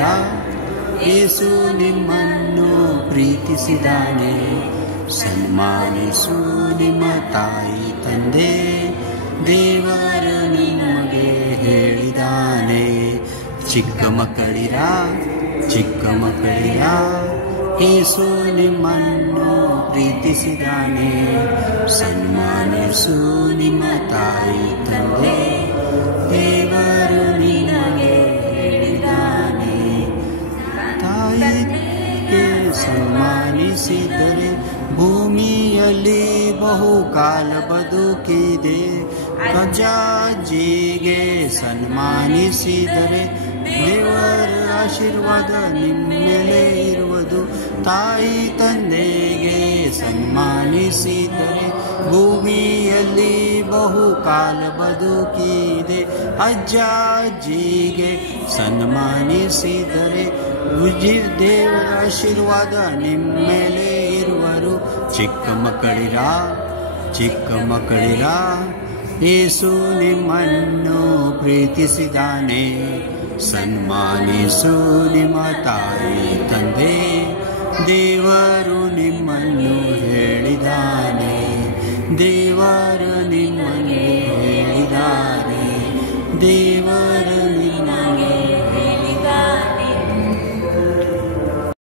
ಮಕ್ಕಳಿರಾ, ಯೇಸು ನಿಮ್ಮನ್ನು ಪ್ರೀತಿಸಿದಾನೆ. ಸನ್ಮಾನಿಸು ನಿಮ್ಮ ತಾಯಿ ತಂದೆ, ದೇವರು ನಿಮಗೆ ಹೇಳಿದಾನೆ. ಚಿಕ್ಕ ಮಕ್ಕಳಿರಾ, ಯೇಸು ನಿಮ್ಮನ್ನು ಪ್ರೀತಿಸಿದಾನೆ. ಸನ್ಮಾನಿಸು ನಿಮ್ಮ ತಾಯಿ ತಂದೆ, ದೇವರು ನಿಮಗೆ ಹೇಳಿದಾನೆ. ತಾಯಿಗೆ ಸನ್ಮಾನಿಸಿದರೆ ಭೂಮಿಯಲ್ಲಿ ಬಹುಕಾಲ ಬದುಕಿದೆ. ಅಜ್ಜಾಜಿಗೆ ಸನ್ಮಾನಿಸಿದರೆ ದೇವರ ಆಶೀರ್ವಾದ ನಿಮ್ಮ ಮೇಲೆ ಇರುವುದು. ತಾಯಿ ತಂದೆಗೆ ಸನ್ಮಾನಿಸಿದರೆ ಭೂಮಿಯಲ್ಲಿ ಬಹುಕಾಲ ಬದುಕಿದೆ. ಅಜ್ಜಾಜಿಗೆ ಸನ್ಮಾನಿಸಿದರೆ ದೇವರ ಆಶೀರ್ವಾದ ನಿಮ್ಮ ಮೇಲೆ ಇರುವರು. ಚಿಕ್ಕ ಮಕ್ಕಳಿರಾ, ಯೇಸು ನಿಮ್ಮನ್ನು ಪ್ರೀತಿಸಿದಾನೆ. ಸನ್ಮಾನಿಸು ನಿಮ್ಮ ತಾಯಿ ತಂದೆ, ದೇವರು ನಿಮ್ಮನ್ನು ಹೇಳಿದಾನೆ. ದೇವರು ನಿಮ್ಮನ್ನು